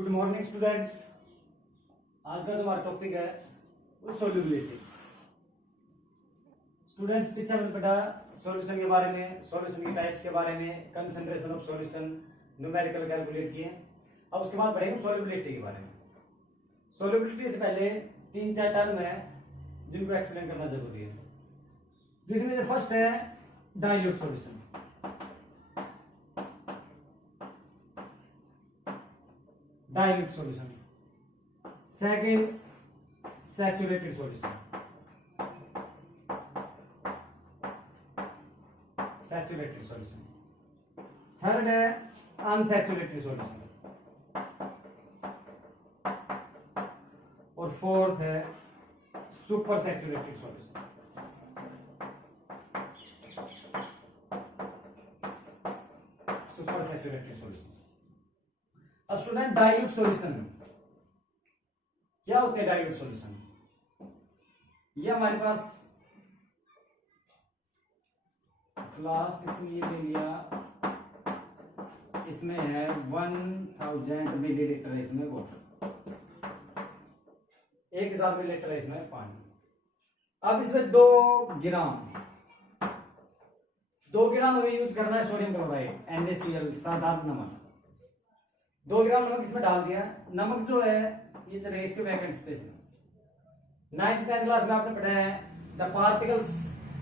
Good morning students. आज का जो हमारा टॉपिक है वो सोल्यूबिलिटी। स्टूडेंट्स पीछे हमने पढ़ा सॉल्यूशन के बारे में, सॉल्यूशन के टाइप्स के बारे में, concentration of solution, numerical calculate किए। अब उसके बाद पढ़ेंगे सोल्यूबिलिटी के बारे में। सोल्यूबिलिटी से पहले 3-4 टर्म है जिनको एक्सप्लेन करना जरूरी है। जिसमें से फर्स्ट है dilute solution. Dilute solution. Second saturated solution. Saturated solution. Third है अनसैचुरेटेड सॉल्यूशन। और फोर्थ है super saturated solution. Super saturated solution. अब स्टूडेंट डाइल्यूट सॉल्यूशन क्या होते हैं? डाइल्यूट सॉल्यूशन ये हमारे पास फ्लास्क इसमें ये ले लिया, इसमें है 1000 मिलीलीटर है इसमें वाटर, 1000 मिलीलीटर है इसमें पानी। अब इसमें 2 ग्राम हमें यूज करना है सोडियम क्लोराइड NaCl साधारण नमक। 2 ग्राम नमक इसमें डाल दिया। नमक जो है ये चलेगा इसके वैकेंट स्पेस में। 9th 10th क्लास में आपने पढ़ा है the particles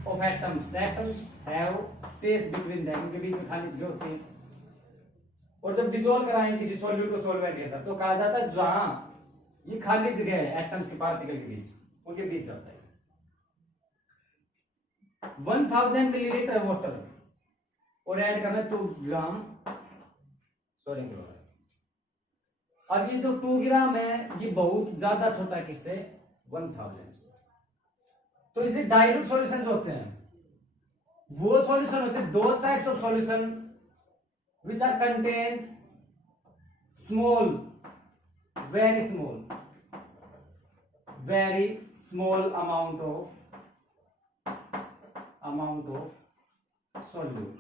of atoms, the atoms have space between them, उनके बीच में खाली जगह होती है। और जब डिसॉल्व कराएं किसी सॉल्यूट को सॉल्वेंट के अंदर तो कहा जाता है जहां ये खाली जगह है एटम्स के पार्टिकल के बीच, उनके बीच चलता है। 1000 मिलीलीटर वाटर और ऐड करना 2 ग्राम सोडियम क्लोराइड। अब ये जो 2 ग्राम है ये बहुत ज्यादा छोटा है किससे? 1000 से। तो इसलिए डाइल्यूट सॉल्यूशन जो होते हैं वो सॉल्यूशन होते हैं those types of solution which are contains small, very small amount of solute,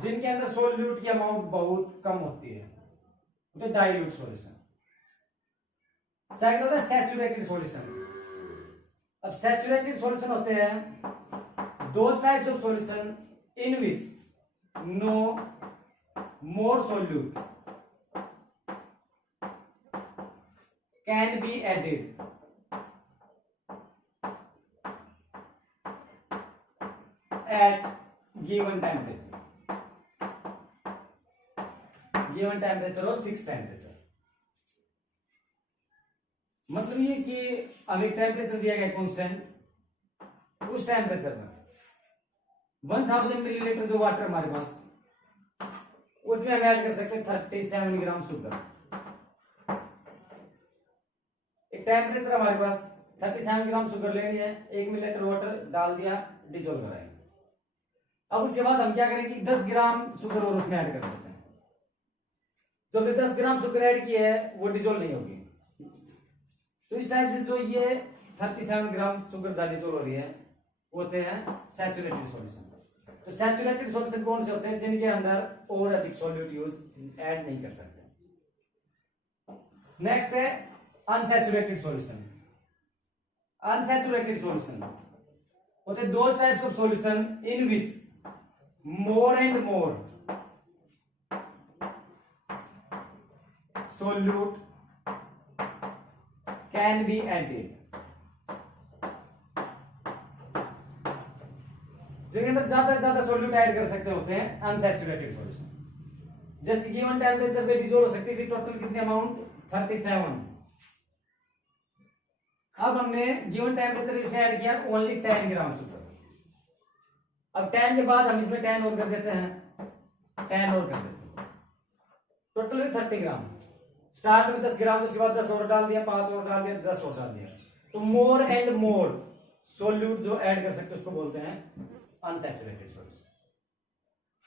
जिनके अंदर सॉल्यूट की अमाउंट बहुत कम होती है, तो डाइल्यूट सॉल्यूशन। सेकंड होता है सैचुरेटेड सॉल्यूशन। अब सैचुरेटेड सॉल्यूशन होते हैं those types of solution in which no more solute can be added at given temperature और फिक्स टेम्परेचर। मतलब ये कि अब एक टेम्परेचर दिया गया कांस्टेंट, उस टेम्परेचर में 1000 मिलीलीटर जो वाटर हमारे पास, उसमें हम ऐड कर सकते हैं 37 ग्राम शुगर। एक टेम्परेचर हमारे पास 37 ग्राम शुगर लेनी है, 1 मिलीलीटर वाटर डाल दिया, डिजोल्व कराएंगे। अब उसके बाद हम क्या करेंगे, 10 ग्राम शुगर और उसमें ऐड कर देते हैं। जो हमने 10 ग्राम शुगर ऐड की है वो डिजोल्व नहीं होगी। तो इस टाइप से जो ये 37 ग्राम शुगर ज्यादा डिजोल्व हो रही है वो होते हैं सैचुरेटेड सॉल्यूशन। तो सैचुरेटेड सॉल्यूशन कौन से होते हैं? जिनके अंदर और अधिक सॉल्यूट यूज ऐड नहीं कर सकते। नेक्स्ट है अनसैचुरेटेड सॉल्यूशन। अनसैचुरेटेड सॉल्यूशन होते हैं those types of solution in which more and more solute can be added, जिनके अंदर ज्यादा से ज्यादा सोल्यूट ऐड कर सकते होते हैं अनसैचुरेटेड सॉल्यूशन। जैसे गिवन टेम्परेचर पे डिसॉल्व हो सकती थी टोटल कितने अमाउंट? 37। अब हमने गिवन टेम्परेचर इसमें ऐड किया ओनली 10 ग्राम शुगर। अब 10 के बाद हम इसमें 10 और कर देते हैं, 10 और कर देते हैं, टोटल 30 ग्राम। स्टार्ट में 10 ग्राम, उसके बाद 10 और डाल दिया, 5 और डाल दिया, 10 और डाल दिया। तो मोर एंड मोर सोल्यूट जो ऐड कर सकते हैं उसको बोलते हैं अनसैचुरेटेड सॉल्यूशन।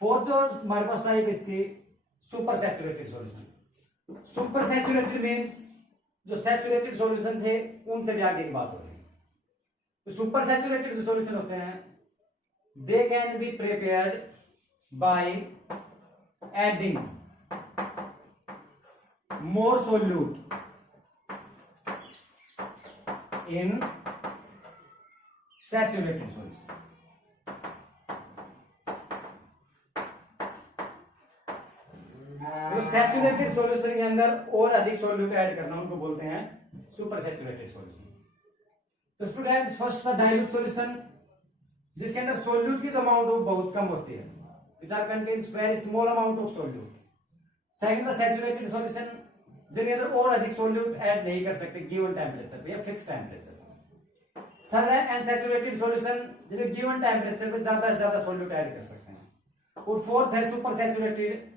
फोर्थ जो हमारे पास टाइप इसकी super saturated solution. Super saturated means जो सैचुरेटेड सॉल्यूशन थे उनसे भी आगे की बात हो रही है। तो सुपर सैचुरेटेड जो सॉल्यूशन होते हैं they can be prepared by adding more solute in saturated solution. तो सैचुरेटेड सॉल्यूशन के अंदर और अधिक सॉल्यूट ऐड करना उनको बोलते हैं सुपर सैचुरेटेड सॉल्यूशन। तो स्टूडेंट्स फर्स्ट था डाइल्यूट सॉल्यूशन, जिसके अंदर सॉल्यूट की जो अमाउंट हो बहुत कम होती है, which are contains very small amount of solute. Second था सैचुरेटेड सॉल्यूशन, जिनके अंदर और अधिक सॉल्यूट ऐड नहीं कर सकते गिवन टेम्परेचर पे या फिक्स टेम्परेचर पे। थर्ड है अनसैचुरेटेड सॉल्यूशन, जिनमें गिवन टेम्परेचर पे ज्यादा से ज्यादा सॉल्यूट ऐड कर सकते हैं। और फोर्थ है सुपर सैचुरेटेड।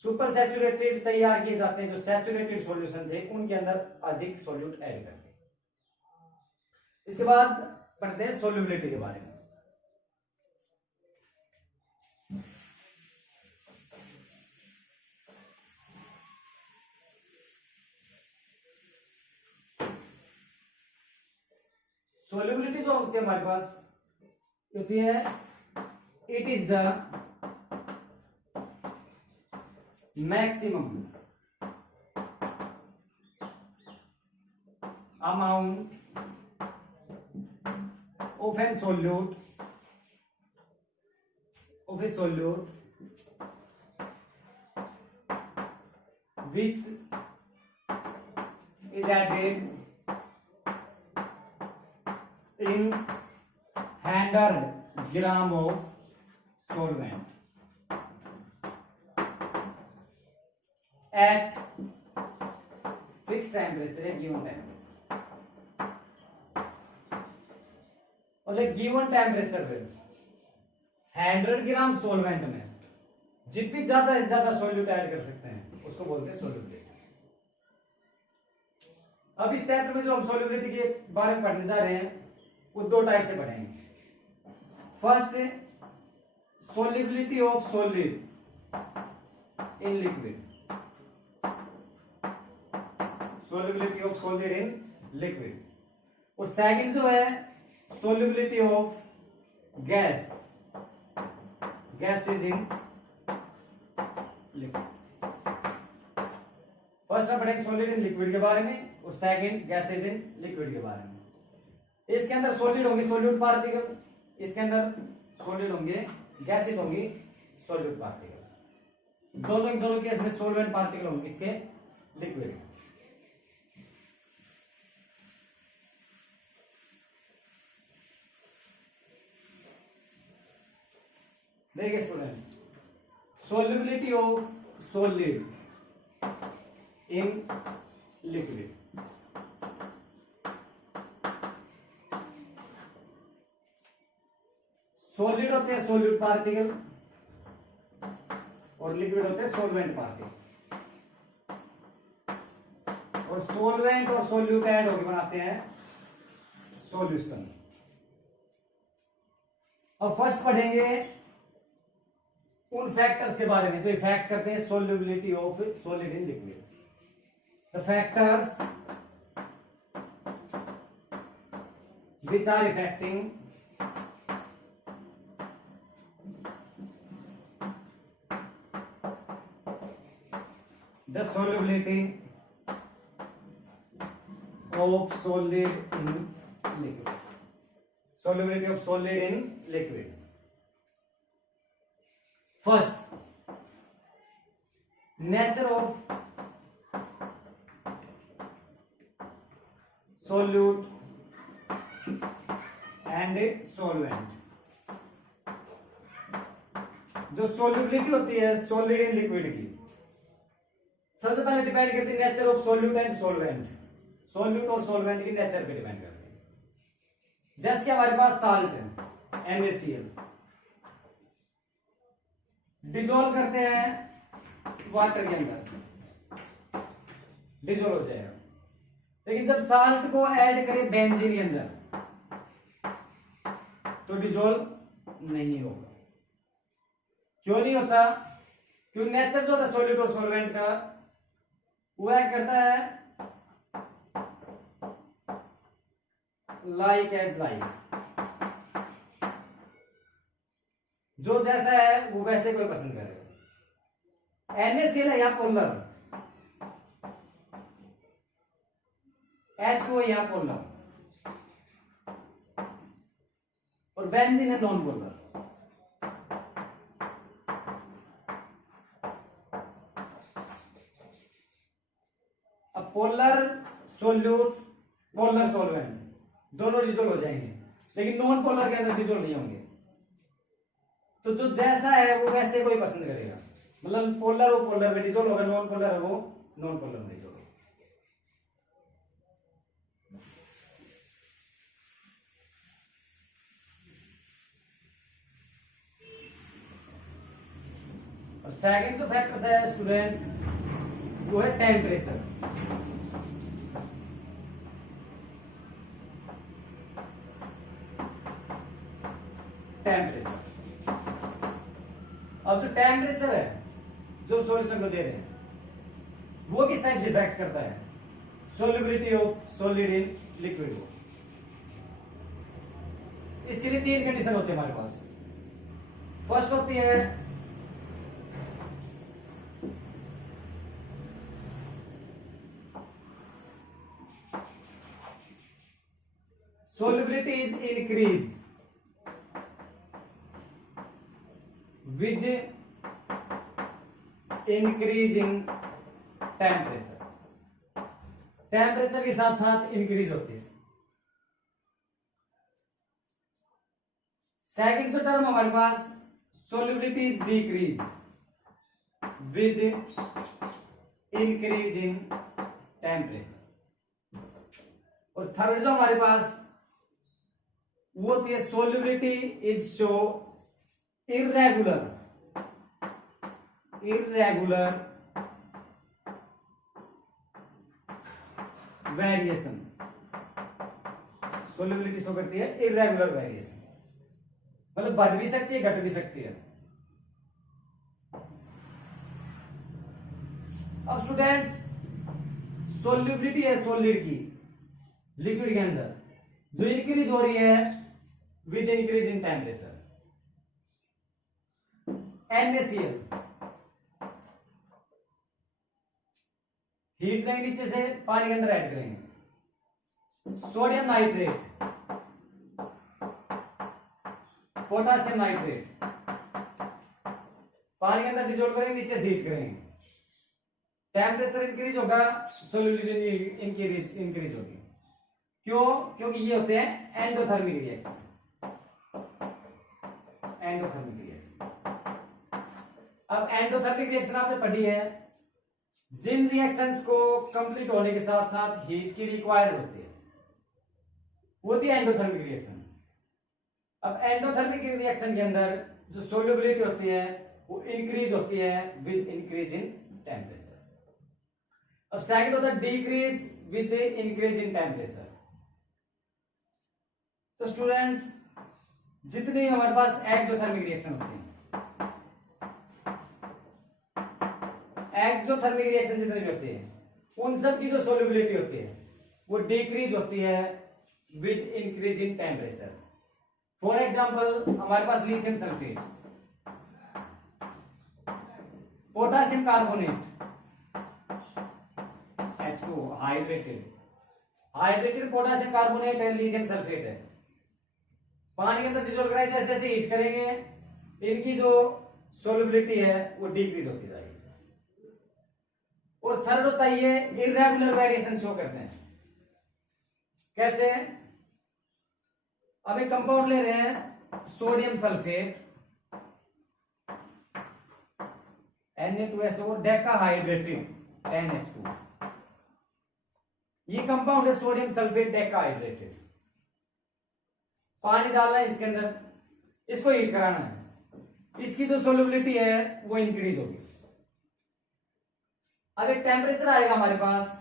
सुपर सैचुरेटेड तैयार किए जाते हैं जो सैचुरेटेड सॉल्यूशन थे उनके अंदर अधिक सॉल्यूट ऐड करके। इसके बाद पढ़ते हैं सोल्यूबिलिटी के बारे में। सोल्यूबिलिटी जो होती है हमारे पास होती है, it is the maximum amount of a solute which is added in 100 gram of solvent at fixed temperature and given temperature। और गिवन टेम्परेचर पे 100 ग्राम सोलवेंट में जितनी ज्यादा से ज्यादा सोल्यूट ऐड कर सकते हैं उसको बोलते हैं सोल्यूबिलिटी। अब इस चैप्टर में जो हम सोल्यूबिलिटी के बारे में पढ़ने जा रहे हैं वो दो टाइप से पढ़ेंगे। First solubility of solid in liquid, solubility of solid in liquid. और सेकंड जो है solubility of gas, gases in liquid। First हम पढ़ेंगे सॉलिड इन लिक्विड के बारे में और सेकंड गैसेज इन लिक्विड के बारे में। इसके अंदर सॉलिड होंगे सॉल्यूट पार्टिकल, इसके अंदर सॉलिड होंगे गैसेज होंगी सॉल्यूट पार्टिकल। दोनों केस में सॉल्वेंट पार्टिकल होंगे इसके लिक्विड में। देखिए students, solubility of solid in liquid. Solid होते हैं सॉल्यूट पार्टिकल और लिक्विड होते हैं सॉल्वेंट पार्टिकल। और सॉल्वेंट और सॉल्यूट ऐड होकर बनाते हैं सॉल्यूशन। अब फर्स्ट पढ़ेंगे उन फैक्टर्स के बारे में जो इफेक्ट करते हैं solubility of solid in liquid. The factors which are affecting the solubility of solid in liquid, solubility of solid in liquid। First, nature of solute and solvent। जो सोल्यूबिलिटी होती है सॉलिड इन लिक्विड की, सबसे पहले depend करती है nature of solute and solvent. Solute और solvent की नेचर पे डिपेंड करती है। जैसे कि हमारे पास साल्ट है NaCl, डिजोल्व करते हैं वाटर के अंदर, डिजोल्व हो जाएगा। लेकिन जब साल्ट को ऐड करें बेंजीन के अंदर तो डिजोल्व नहीं होगा। क्यों नहीं होता? क्योंकि नेचर जो था सॉलिड और सॉल्वेंट का वो ऐड करता है लाइक एज लाइक, जो जैसा है वो वैसे कोई पसंद करेगा। NaCl है या पोलर, H2O यहाँ पोलर और बेंजीन है नॉन पोलर। अब पोलर सोल्यूट, पोलर सॉल्वेंट दोनों डिसोल्व हो जाएंगे, लेकिन नॉन पोलर के अंदर डिसोल्व नहीं होंगे। तो जो जैसा है वो वैसे कोई पसंद करेगा, मतलब पोलर वो पोलर में डिसोल्व होगा, नॉन पोलर है वो नॉन पोलर में डिसोल्व होगा। और सेकंड जो फैक्टर्स है स्टूडेंट्स वो है टेम्परेचर। टेम्परेचर, अब जो टेम्परेचर है जो सॉल्यूशन को दे रहे हैं वो किस टाइप से इफेक्ट करता है solubility of solid in liquid को। इसके लिए तीन कंडीशन होती है हमारे पास। फर्स्ट होती है solubility is increase with increase in temperature। Temperature के साथ साथ इंक्रीज होती है। सेकंड जो टर्म हमारे पास solubility is decrease with increase in temperature। और थर्ड जो हमारे पास वो होती है solubility is show irregular variation. Solubility show करती है इर्रेगुलर वेरिएशन, मतलब बढ़ भी सकती है घट भी सकती है। अब स्टूडेंट्स सोल्युबिलिटी है सॉलिड की लिक्विड के अंदर जो इंक्रीज हो रही है with increase in temperature. NaCl heat देंगे नीचे से पानी के अंदर ऐड करेंगे। सोडियम नाइट्रेट, पोटासियम नाइट्रेट पानी के अंदर डिसॉल्व करेंगे, नीचे से हीट करेंगे। टेम्परेचर इंक्रीज होगा, सोल्युबिलिटी इंक्रीज होगी। क्यों? क्योंकि ये होते हैं एंडोथर्मिक रिएक्शन। एंडोथर्मिक रिएक्शन, अब एंडोथर्मिक रिएक्शन आपने पढ़ी है, जिन रिएक्शंस को कंप्लीट होने के साथ साथ हीट की रिक्वायर्ड होती है वो होती है एंडोथर्मिक रिएक्शन। अब एंडोथर्मिक रिएक्शन के अंदर जो सोल्युबिलिटी होती है वो इंक्रीज होती है विद इंक्रीज इन टेम्परेचर। अब सेकंड होता है decrease with increase in temperature. तो स्टूडेंट्स जितनी हमारे पास एक्सोथर्मिक रिएक्शन होती है, एक्सोथर्मिक रिएक्शन जितने भी होते हैं उन सब की जो सोल्युबिलिटी होती है वो डिक्रीज होती है with increase in temperature. For example हमारे पास lithium sulphate, potassium carbonate H2 hydrated potassium carbonate है, लिथियम सल्फेट है। पानी के अंदर डिसॉल्व कराए जैसे जैसे हीट करेंगे इनकी जो सोल्युबिलिटी है वो डिक्रीज होती जाएगी। और थर्ड होता है ये इर्रेगुलर वेरिएशन शो करते हैं। कैसे? अब एक कंपाउंड ले रहे हैं सोडियम सल्फेट Na2SO डेकाहाइड्रेटेड NH2। ये कंपाउंड है सोडियम सल्फेट डेकाहाइड्रेटेड। पानी डालना है इसके अंदर, इसको हीट कराना है, इसकी जो सोल्युबिलिटी है वो इंक्रीज होगी। अब एक टेम्परेचर आएगा हमारे पास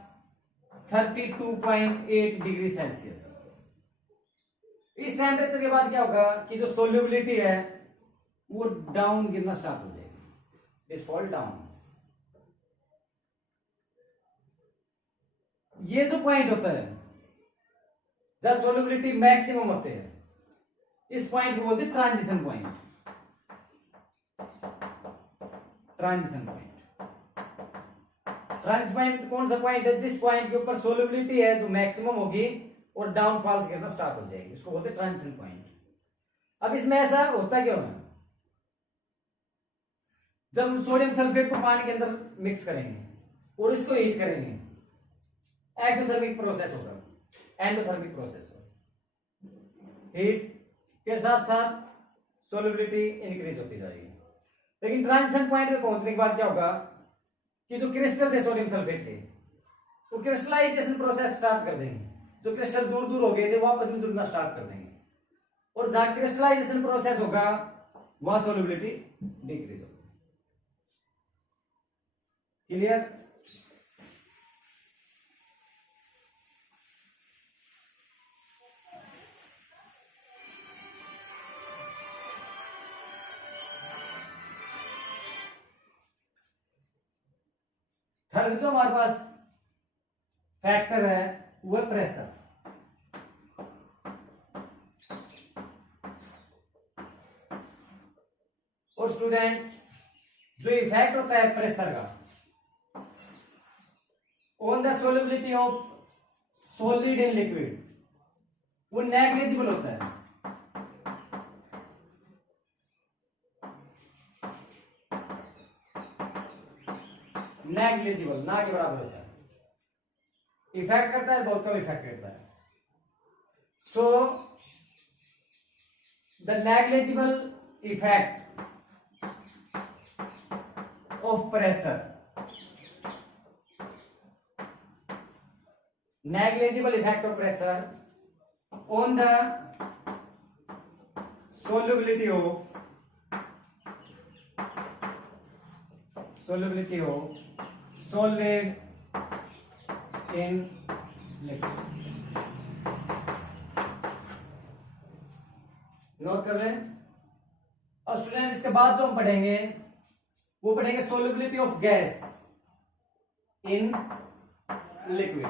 32.8 डिग्री सेल्सियस। इस टेम्परेचर के बाद क्या होगा कि जो सोल्युबिलिटी है वो डाउन गिरना स्टार्ट हो जाएगी, इट फॉल डाउन। ये जो पॉइंट होता है जब सोल्युबिलिटी मैक्सिमम होते हैं इस पॉइंट को बोलते हैं transition point. Transition point, trans point कौन सा पॉइंट है? जिस पॉइंट के ऊपर सोल्युबिलिटी है जो मैक्सिमम होगी और डाउनफॉल्स गिरना स्टार्ट हो जाएगी, उसको बोलते हैं ट्रांजिशन पॉइंट। अब इसमें ऐसा होता क्यों है? जब हम सोडियम सल्फेट को पानी के अंदर मिक्स करेंगे और इसको हीट करेंगे, एक्सोथर्मिक प्रोसेस होगा, एंडोथर्मिक प्रोसेस होगा। हीट के साथ साथ सोल्युबिलिटी इंक्रीज होती जाएगी। लेकिन ट्रांजिशन पॉइंट पे पहुंचने के बाद क्या होगा कि जो क्रिस्टल थे सोडियम सल्फेट के, वो क्रिस्टलाइजेशन प्रोसेस स्टार्ट कर देंगे। जो क्रिस्टल दूर दूर हो गए थे वापस में जुड़ना स्टार्ट कर देंगे, और जहां क्रिस्टलाइजेशन प्रोसेस होगा वहां सोल्युबिलिटी डिक्रीज होगी। क्लियर? थर्ड जो हमारे पास फैक्टर है वो है प्रेशर। और स्टूडेंट्स, जो इफेक्ट होता है प्रेशर का on the solubility of solid in liquid, वो नेग्लिजिबल होता है। नेग्लिजिबल, ना के बराबर होता है। इफेक्ट करता है, बहुत कम इफेक्ट करता है। So the negligible effect of pressure, negligible effect of pressure on the solubility of solid in liquid। Note कर रहे हैं? और स्टूडेंट इसके बाद जो हम पढ़ेंगे वो पढ़ेंगे solubility of gas in liquid.